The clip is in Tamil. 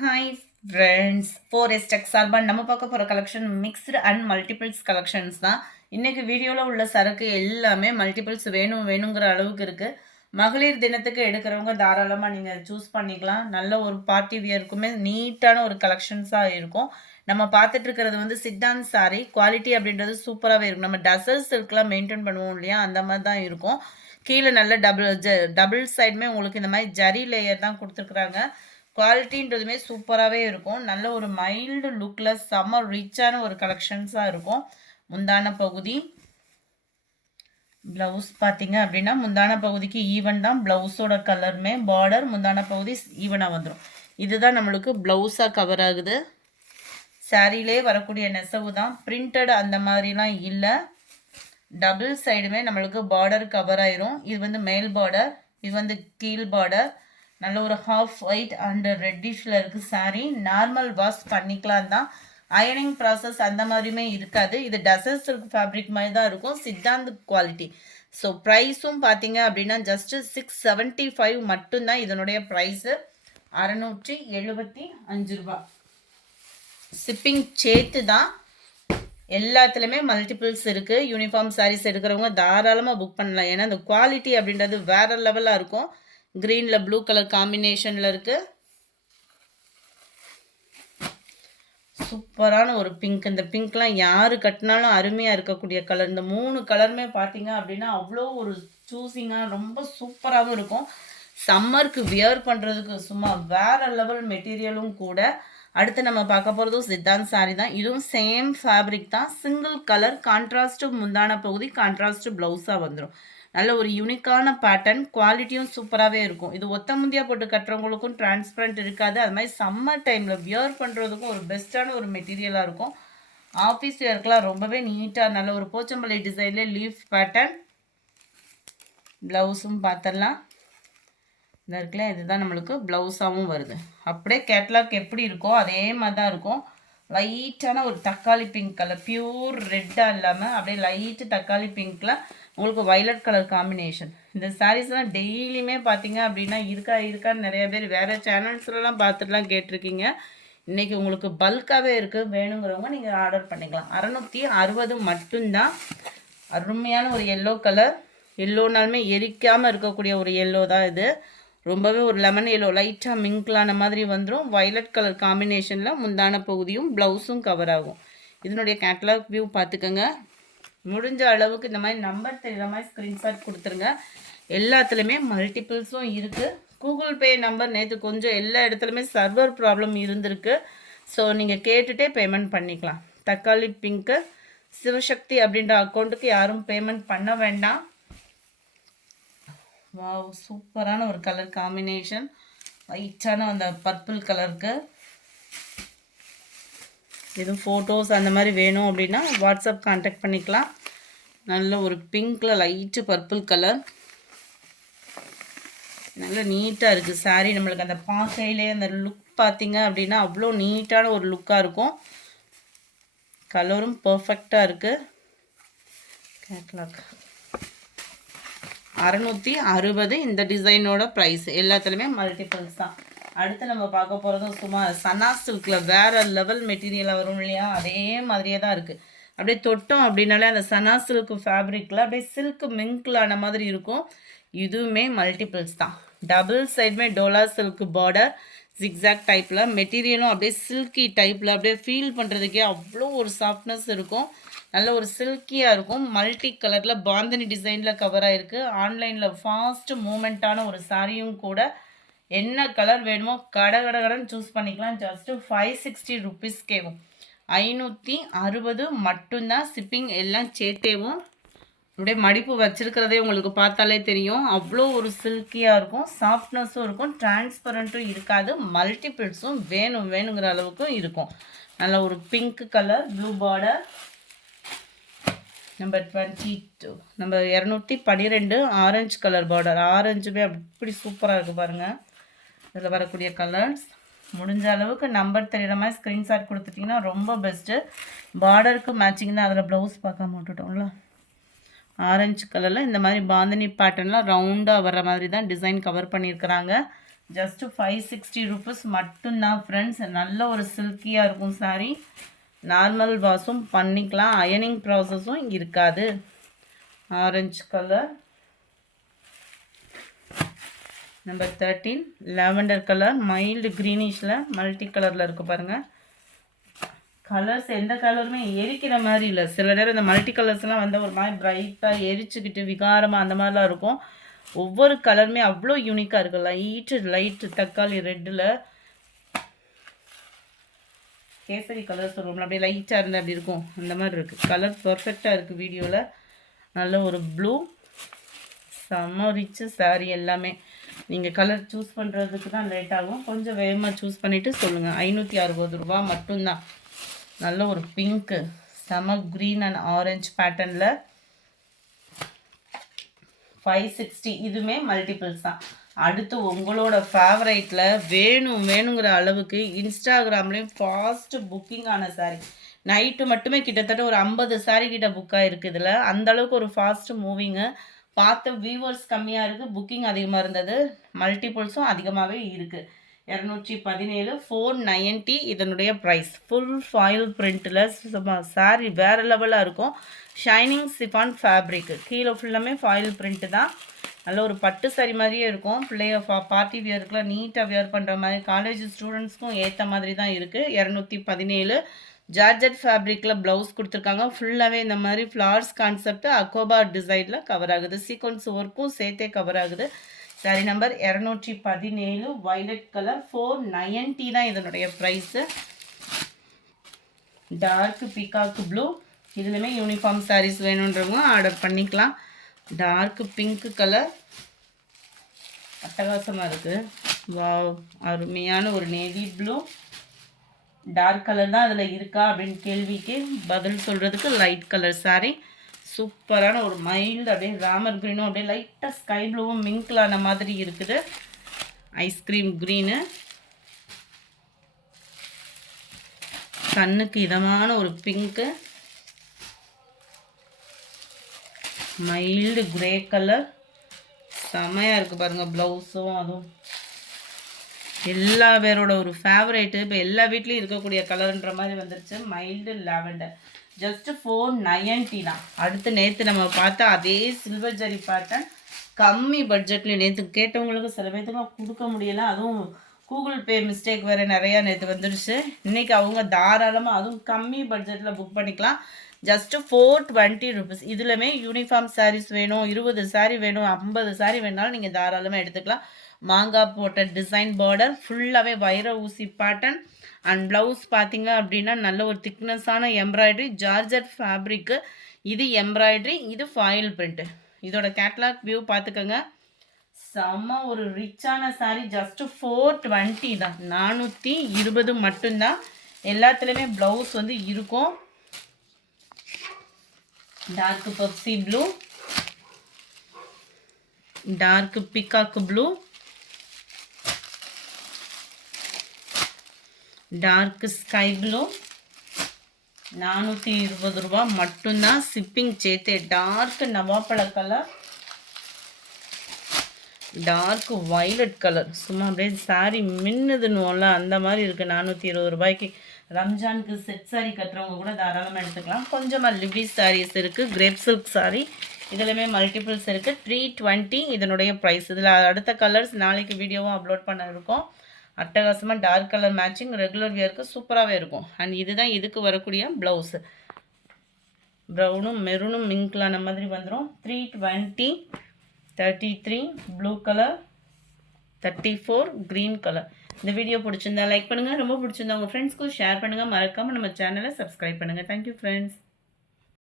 ஹாய் ஃப்ரெண்ட்ஸ் 4S டெக் சார்பா நம்ம பார்க்க போகிற collection mixed and multiples collections தான். இன்றைக்கி வீடியோவில் உள்ள சரக்கு எல்லாமே மல்டிபிள்ஸ் வேணுங்கிற அளவுக்கு இருக்குது. மகளிர் தினத்துக்கு எடுக்கிறவங்க தாராளமாக நீங்கள் சூஸ் பண்ணிக்கலாம். நல்ல ஒரு பார்ட்டி வியருக்குமே நீட்டான ஒரு கலெக்ஷன்ஸாக இருக்கும். நம்ம பார்த்துட்டு இருக்கிறது வந்து சித்தாந்த் சாரி குவாலிட்டி அப்படின்றது சூப்பராகவே இருக்கும். நம்ம டசல் சில்க்லாம் மெயின்டைன் பண்ணுவோம் இல்லையா, அந்த மாதிரி தான் இருக்கும். கீழே நல்ல டபுள் சைடுமே உங்களுக்கு இந்த மாதிரி ஜரி லேயர் தான் கொடுத்துருக்குறாங்க. குவாலிட்டின்றதுமே சூப்பராகவே இருக்கும். நல்ல ஒரு மைல்டு லுக்கில் செம்ம ரிச்சான ஒரு கலெக்ஷன்ஸாக இருக்கும். முந்தான பகுதி ப்ளவுஸ் பார்த்தீங்க அப்படின்னா முந்தான பகுதிக்கு ஈவன் தான். ப்ளவுஸோட கலருமே பார்டர் முந்தான பகுதி ஈவனாக வந்துடும். இதுதான் நம்மளுக்கு ப்ளவுஸாக கவர் ஆகுது. சாரிலே வரக்கூடிய நெசவு தான், பிரிண்டட் அந்த மாதிரிலாம் இல்லை. டபுள் சைடுமே நம்மளுக்கு பார்டர் கவர் ஆயிரும். இது வந்து மேல் பார்டர், இது வந்து கீழ் பார்டர். நல்ல ஒரு ஹாஃப் ஒயிட் அண்ட் ரெட்டிஷில் இருக்குது சாரீ. நார்மல் வாஷ் பண்ணிக்கலாம் தான், அயனிங் ப்ராசஸ் அந்த மாதிரியுமே இருக்காது. இது டசர் சில்க் ஃபேப்ரிக் மாதிரி தான் இருக்கும். சித்தாந்த் குவாலிட்டி. ஸோ ப்ரைஸும் பார்த்தீங்க அப்படின்னா ஜஸ்ட்டு 675 மட்டும்தான் இதனுடைய ப்ரைஸு. 675 ரூபா. ஷிப்பிங் சேர்த்து தான். எல்லாத்துலேயுமே மல்டிபிள்ஸ் இருக்குது. யூனிஃபார்ம் சாரீஸ் எடுக்கிறவங்க தாராளமாக புக் பண்ணலாம். ஏன்னா இந்த குவாலிட்டி அப்படின்றது வேறு லெவலாக இருக்கும். க்ரீனில் ப்ளூ கலர் காம்பினேஷனில் இருக்குது. சூப்பரான ஒரு பிங்க். இந்த பிங்க்லாம் யார் கட்டினாலும் அருமையாக இருக்கக்கூடிய கலர். இந்த 3 கலருமே பார்த்தீங்க அப்படின்னா அவ்வளோ ஒரு சூஸிங்காக ரொம்ப சூப்பராகவும் இருக்கும். சம்மருக்கு வியர் பண்ணுறதுக்கு சும்மா வேறு லெவல் மெட்டீரியலும் கூட. அடுத்து நம்ம பார்க்க போகிறதும் சித்தாந்த் சாரி தான். இதுவும் சேம் ஃபேப்ரிக் தான். சிங்கிள் கலர், கான்ட்ராஸ்ட்டு முந்தான பகுதி, கான்ட்ராஸ்ட்டு ப்ளவுஸாக வந்துடும். நல்ல ஒரு யூனிக்கான பேட்டர்ன், குவாலிட்டியும் சூப்பராகவே இருக்கும். இது ஒத்த முந்தியாக போட்டு கட்டுறவங்களுக்கும் டிரான்ஸ்பரண்ட் இருக்காது. அது மாதிரி சம்மர் டைமில் வியர் பண்ணுறதுக்கும் ஒரு பெஸ்ட்டான ஒரு மெட்டீரியலாக இருக்கும். ஆஃபீஸ் வியர்க்கெலாம் ரொம்பவே நீட்டாக நல்ல ஒரு போச்சம்பள்ளி டிசைன்லேயே லீஃப் பேட்டர்ன். ப்ளவுஸும் பார்த்துடலாம். இந்த இருக்குல்ல, இதுதான் நம்மளுக்கு ப்ளவுஸாகவும் வருது. அப்படியே கேட்லாக் எப்படி இருக்கோ அதே மாதிரி தான் இருக்கும். லைட்டான ஒரு தக்காளி பிங்க் கலர், பியூர் ரெட்டாக இல்லாமல் அப்படியே லைட்டு தக்காளி பிங்க்கில் உங்களுக்கு வைலட் கலர் காம்பினேஷன். இந்த சாரீஸ்லாம் டெய்லியுமே பார்த்தீங்க அப்படின்னா இருக்கான்னு நிறைய பேர் வேறு சேனல்ஸ்லாம் பார்த்துட்டுலாம் கேட்டிருக்கீங்க. இன்றைக்கி உங்களுக்கு பல்காகவே இருக்குது. வேணுங்கிறவங்க நீங்கள் ஆர்டர் பண்ணிக்கலாம். 660 மட்டும்தான். அருமையான ஒரு எல்லோ கலர். எல்லோனாலுமே எரிக்காமல் இருக்கக்கூடிய ஒரு எல்லோ தான் இது. ரொம்பவே ஒரு லெமன் எல்லோ, லைட்டாக மிங்க்லான மாதிரி வந்துடும். வைலட் கலர் காம்பினேஷனில் முந்தான பகுதியும் ப்ளவுஸும் கவர் ஆகும். இதனுடைய கேட்டலாக் வியூ பார்த்துக்கோங்க. முடிஞ்ச அளவுக்கு இந்த மாதிரி நம்பர் தெரிகிற மாதிரி ஸ்க்ரீன்ஷாட் கொடுத்துருங்க. எல்லாத்துலேயுமே மல்டிபிள்ஸும் இருக்குது. கூகுள் பே நம்பர் நேற்று கொஞ்சம் எல்லா இடத்துலையுமே சர்வர் ப்ராப்ளம் இருந்திருக்கு. ஸோ நீங்கள் கேட்டுகிட்டே பேமெண்ட் பண்ணிக்கலாம். தக்காளி பிங்க்கு சிவசக்தி அப்படின்ற அக்கௌண்ட்டுக்கு யாரும் பேமெண்ட் பண்ண வேண்டாம். வாவ், சூப்பரான ஒரு கலர் காம்பினேஷன். ஒயிட்டான அந்த பர்பிள் கலருக்கு. எதுவும் ஃபோட்டோஸ் அந்த மாதிரி வேணும் அப்படின்னா வாட்ஸ்அப் கான்டாக்ட் பண்ணிக்கலாம். நல்ல ஒரு பிங்க்கில் லைட்டு பர்பிள் கலர். நல்ல நீட்டாக இருக்குது சாரீ. நம்மளுக்கு அந்த பாக்கையிலே அந்த லுக் பார்த்திங்க அப்படின்னா அவ்வளோ நீட்டான ஒரு லுக்காக இருக்கும். கலரும் பர்ஃபெக்டாக இருக்குது. கேட்லாக் 660 இந்த டிசைனோட ப்ரைஸ். எல்லாத்துலேயுமே மல்டிபிள்ஸ் தான். அடுத்து நம்ம பார்க்க போகிறதும் சும்மா சனா சில்கில் வேறு லெவல் மெட்டீரியலாக வரும் இல்லையா, அதே மாதிரியே தான் இருக்குது. அப்படியே தொட்டோம் அப்படின்னாலே அந்த சனா சில்க் ஃபேப்ரிக்கில் அப்படியே சில்க் மிங்கில் ஆன மாதிரி இருக்கும். இதுவுமே மல்டிபிள்ஸ் தான். டபுள் சைடுமே டோலா சில்க் பார்டர், ஜிக்ஸாக் டைப்பில். மெட்டீரியலும் அப்படியே சில்கி டைப்பில் அப்படியே ஃபீல் பண்ணுறதுக்கே அவ்வளோ ஒரு சாஃப்ட்னஸ் இருக்கும். நல்ல ஒரு சில்கியாக இருக்கும். மல்டி கலரில் பாந்தனி டிசைனில் கவர் ஆகிருக்கு. ஆன்லைனில் ஃபாஸ்ட் மூமெண்ட்டான ஒரு சாரியும் கூட. என்ன கலர் வேணுமோ கடன் சூஸ் பண்ணிக்கலாம். Just 560 rupees கேவும். 560 மட்டும்தான். ஷிப்பிங் எல்லாம் சேர்த்தேவும். அப்படியே மடிப்பு வச்சுருக்கிறதே உங்களுக்கு பார்த்தாலே தெரியும். அவ்வளோ ஒரு சில்கியாக இருக்கும். சாஃப்ட்னஸும் இருக்கும். டிரான்ஸ்பரண்ட்டும் இருக்காது. மல்டிபிள்ஸும் வேணுங்கிற அளவுக்கும் இருக்கும். நல்ல ஒரு pink colour, blue border. Number 22, number 212 orange colour border. ஆரஞ்சுமே அப்படி சூப்பராக இருக்குது பாருங்கள். இதில் வரக்கூடிய கலர்ஸ் முடிஞ்ச அளவுக்கு நம்பர் தெரிகிற மாதிரி ஸ்க்ரீன்ஷாட் கொடுத்துட்டிங்கன்னா ரொம்ப பெஸ்ட்டு. பார்டருக்கு மேட்சிங் தான். அதில் ப்ளவுஸ் பார்க்காம விட்டுட்டோம்ல. ஆரஞ்சு கலரில் இந்த மாதிரி பாந்தினி பேட்டர்னில் ரவுண்டாக வர்ற மாதிரி தான் டிசைன் கவர் பண்ணியிருக்கிறாங்க. ஜஸ்ட்டு 560 ருபீஸ் மட்டும்தான் ஃப்ரெண்ட்ஸ். நல்ல ஒரு சில்கியாக இருக்கும் சாரீ. நார்மல் வாஷும் பண்ணிக்கலாம், அயனிங் ப்ராசஸும் இருக்காது. Orange colour number 13. Lavender colour mild க்ரீனிஷில் மல்டி கலரில் இருக்குது பாருங்கள். கலர்ஸ் எந்த கலருமே எரிக்கிற மாதிரி இல்லை. சில நேரம் இந்த மல்டி கலர்ஸ்லாம் வந்து ஒரு மாதிரி பிரைட்டாக எரிச்சுக்கிட்டு விகாரமாக அந்த மாதிரிலாம் இருக்கும். ஒவ்வொரு கலருமே அவ்வளோ யூனிக்காக இருக்குது. லைட்டு தக்காளி ரெட்டில் கேசரி கலர் சொல்லுவோம்ல, அப்படியே லைட்டாக இருந்தால் அப்படி இருக்கும். அந்த மாதிரி இருக்குது. கலர் பர்ஃபெக்டாக இருக்குது வீடியோவில். நல்ல ஒரு ப்ளூ, செம்ம ரிச்சு சாரீ எல்லாமே. நீங்கள் கலர் சூஸ் பண்ணுறதுக்கு தான் லேட் ஆகும். கொஞ்சம் வேகமாக சூஸ் பண்ணிவிட்டு சொல்லுங்கள். 560 ரூபா மட்டும்தான். நல்ல ஒரு பிங்க்கு, செம க்ரீன் அண்ட் ஆரஞ்சு பேட்டர்னில் 560. இதுவுமே மல்டிபிள்ஸ் தான். அடுத்து உங்களோட ஃபேவரைட்டில் வேணுங்கிற அளவுக்கு இன்ஸ்டாகிராம்லேயும் ஃபாஸ்ட்டு புக்கிங் ஆன சாரீ. நைட்டு மட்டுமே கிட்டத்தட்ட ஒரு 50 சாரீ கிட்ட புக்காக இருக்குது. இதில் அந்தளவுக்கு ஒரு ஃபாஸ்ட்டு மூவிங்கு. பார்த்த வியூவர்ஸ் கம்மியாக இருக்குது, புக்கிங் அதிகமாக இருந்தது, மல்டிபிள்ஸும் அதிகமாகவே இருக்குது. 217, 490 இதனுடைய ப்ரைஸ். ஃபுல் ஃபாயில் பிரிண்ட்டில் சாரீ வேறு லெவலாக இருக்கும். ஷைனிங் சிஃபான் ஃபேப்ரிக்கு, கீழே ஃபுல்லாமே ஃபாயில் பிரிண்ட்டு தான். நல்ல ஒரு பட்டு சாரி மாதிரியே இருக்கும். பிள்ளைய பார்ட்டி வியருக்குலாம் நீட்டாக வியர் பண்ணுற மாதிரி, காலேஜ் ஸ்டூடெண்ட்ஸ்க்கும் ஏற்ற மாதிரி தான் இருக்குது. 217. ஜார்ஜெட் ஃபேப்ரிக்கில் ப்ளவுஸ் கொடுத்துருக்காங்க. ஃபுல்லாகவே இந்த மாதிரி ஃப்ளார்ஸ் கான்செப்ட் அக்கோபா டிசைனில் கவர் ஆகுது. சீக்வன்ஸ் ஒர்க்கும் சேர்த்தே கவர் ஆகுது. Sorry number 217, violet colour. 490 தான் இதனுடைய ப்ரைஸு. Dark peacock blue. இதுலையுமே யூனிஃபார்ம் சாரீஸ் வேணுன்றவங்க ஆர்டர் பண்ணிக்கலாம். டார்க் பிங்க் கலர் அட்டகாசமாக இருக்குது. வாவ், அருமையான ஒரு நேவி ப்ளூ. டார்க் கலர் தான் அதில் இருக்கா அப்படின்னு கேள்விக்கு பதில் சொல்கிறதுக்கு லைட் கலர் சாரீ. சூப்பரான ஒரு மைல்டு, அப்படியே ராமர் க்ரீனும் அப்படியே லைட்டாக ஸ்கை ப்ளூவும் மிங்க்லான மாதிரி இருக்குது. ஐஸ்கிரீம் க்ரீனு, கண்ணுக்கு இதமான ஒரு பிங்க்கு, மைல்டு கிரே கலர். செமையாக இருக்குது பாருங்கள் ப்ளவுஸும். அதுவும் எல்லா பேரோட ஒரு ஃபேவரேட்டு, இப்போ எல்லா வீட்லேயும் இருக்கக்கூடிய கலர்ன்ற மாதிரி வந்துருச்சு. Mild lavender. ஜஸ்ட்டு 490 தான். அடுத்து நேற்று நம்ம பார்த்தா அதே சில்வர் ஜரி பேட்டர்ன் கம்மி பட்ஜெட்லேயும் நேற்று கேட்டவங்களுக்கு சில பேர்த்துக்கு கொடுக்க முடியலை. அதுவும் கூகுள் பே மிஸ்டேக் வேறு நிறையா நேற்று வந்துருச்சு. இன்றைக்கி அவங்க தாராளமாக அதுவும் கம்மி பட்ஜெட்டில் புக் பண்ணிக்கலாம். Just 420 rupees. இதுலையுமே யூனிஃபார்ம் சாரீஸ் வேணும், 20 சாரீ வேணும், 50 சாரீ வேணாலும் நீங்கள் தாராளமாக எடுத்துக்கலாம். மாங்காய் போட்ட டிசைன் பார்டர், ஃபுல்லாகவே வைர ஊசி பேட்டர்ன். அண்ட் ப்ளவுஸ் பார்த்தீங்க அப்படின்னா நல்ல ஒரு திக்னஸான எம்ப்ராய்டரி, ஜார்ஜெட் ஃபேப்ரிக்கு. இது எம்ப்ராய்டரி, இது ஃபாயில் பிரிண்ட்டு. இதோட கேட்லாக் வியூ பார்த்துக்கோங்க. செம்ம ஒரு ரிச்சான சாரீ. ஜஸ்ட்டு 420 தான். 420 மட்டும்தான். எல்லாத்துலேயுமே ப்ளவுஸ் வந்து இருக்கும். Dark Pepsi blue, dark peacock blue, dark sky blue. 420 ரூபா மட்டும்தான். ஷிப்பிங் சேர்த்து. டார்க் நவாப்பழ கலர், டார்க் வயலட் கலர். சும்மா அப்படியே சாரீ மின்னுதுன்னுவோம்ல அந்த மாதிரி இருக்குது. 420 ரூபாய்க்கு ரம்ஜானுக்கு செட் சாரீ கட்டுறவங்க கூட தாராளமாக எடுத்துக்கலாம். கொஞ்சமாக லிபி சாரீஸ் இருக்குது. கிரேப் சில்க் சாரீ இதுலையுமே மல்டிபிள்ஸ் இருக்குது. 320 இதனுடைய ப்ரைஸ். இதில் அடுத்த கலர்ஸ் நாளைக்கு வீடியோவும் அப்லோட் பண்ண இருக்கும். அட்டகாசமாக டார்க் கலர் மேட்சிங் ரெகுலர் வியருக்கு சூப்பராகவே இருக்கும். அண்ட் இதுதான் இதுக்கு வரக்கூடிய ப்ளவுஸு. ப்ரௌனும் மெரூனும் மிங்க்லான மாதிரி வந்துடும். 320. 33 ப்ளூ கலர், 34 க்ரீன் கலர். இந்த வீடியோ பிடிச்சிருந்தா லைக் பண்ணுங்கள். ரொம்ப பிடிச்சிருந்தா உங்கள் ஃப்ரெண்ட்ஸ்க்கும் ஷேர் பண்ணுங்கள். மறக்காமல் நம்ம சேனலை சப்ஸ்கிரைப் பண்ணுங்கள். Thank you friends.